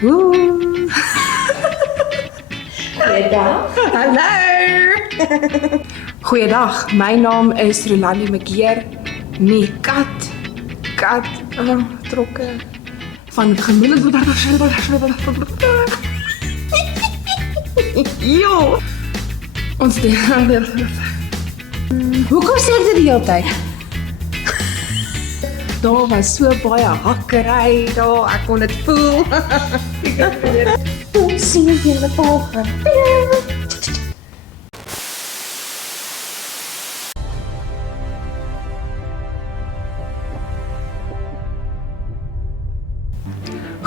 Woe. Goeiedag. Hallo. Goeiedag, my naam is Rolandi Megeer. Nee, kat, trokke van gemiddeld. Jo. Ons Hoekom sê jy dit die hele tyd? daar was so baie hakkery daar, ek kon dit voel. Ons sien julle volgende.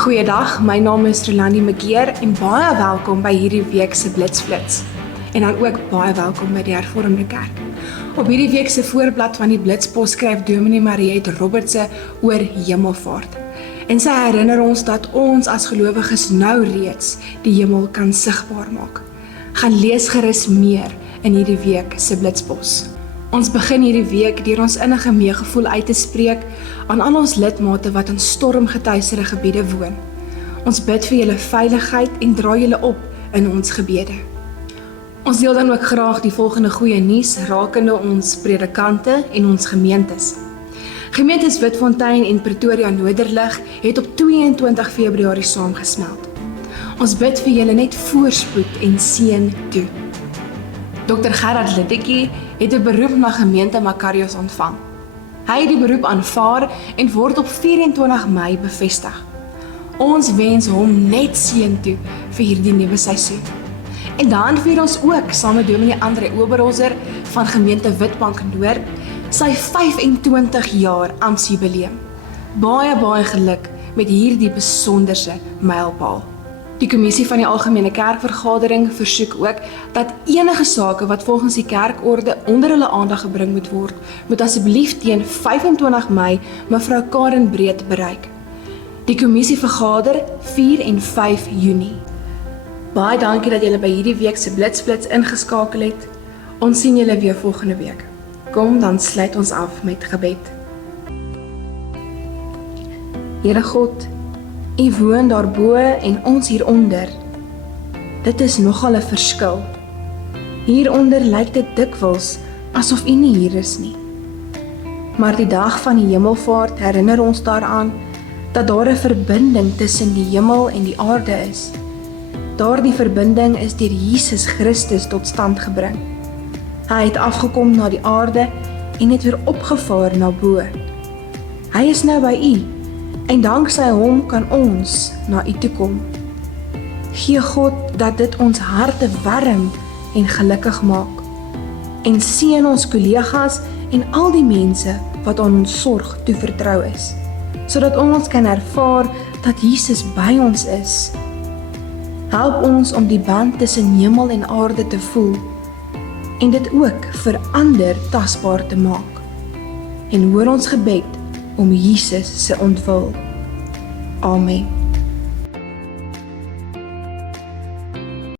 Goeiedag, my naam is Rolandi Megeer en baie welkom by hierdie week se Blitsflits. En dan ook baie welkom by die Hervormde Kerk. Op hierdie week se voorblad van die Blitspos skryf Dominee Mariette Robertse oor hemelvaart. En sy herinner ons dat ons as gelowiges nou reeds die hemel kan sigbaar maak. Gaan lees gerus meer in hierdie week se Blitspos. Ons begin hierdie week deur ons innige meegevoel uit te spreek aan al ons lidmate wat in stormgetuieerde gebiede woon. Ons bid vir julle veiligheid en dra julle op in ons gebede. Ons deel dan ook graag die volgende goeie nuus rakende ons predikante en ons gemeentes. Gemeentes Witfontein en Pretoria Noorderlig het op 22 Februarie saamgesmelt. Ons bid vir julle net voorspoed en seën toe. Dr. Gerard Liddicky het 'n beroep na gemeente Makarios ontvang. Hy het die beroep aanvaar en word op 24 Mei bevestig. Ons wens hom net seën toe vir hierdie nuwe seisoen. En dan vier ons ook saam met Dominee Andre Oberholzer van gemeente Witbank Noord sy 25 jaar amptsjubileum. Baie geluk met hierdie besonderse mylpaal. Die kommissie van die Algemene Kerkvergadering versoek ook dat enige sake wat volgens die kerkorde onder hulle aandag gebring moet word, moet asseblief teen 25 Mei mevrou Karen Breed bereik. Die kommissie vergader 4 en 5 Junie. Baie dankie dat julle by hierdie week se Blitsflits ingeskakel het. Ons sien julle weer volgende week. Kom, dan sluit ons af met gebed. Here God, U woon daarbo en ons hieronder. Dit is nogal 'n verskil. Hieronder lyk dit dikwels asof U nie hier is nie. Maar die dag van die hemelvaart herinner ons daaraan dat daar 'n verbinding tussen die hemel en die aarde is. Daardie verbinding is deur Jesus Christus tot stand gebring. Hy het afgekom na die aarde en het weer opgevaar na bo. Hy is nou by U en danksy hom kan ons na U toe kom. Gee God dat dit ons harte warm en gelukkig maak. En seën ons kollegas en al die mense wat aan ons sorg toevertrou is, sodat ons kan ervaar dat Jesus by ons is. Help ons om die band tussen hemel en aarde te voel en dit ook vir ander tasbaar te maak. En hoor ons gebed om Jesus se ontwil. Amen.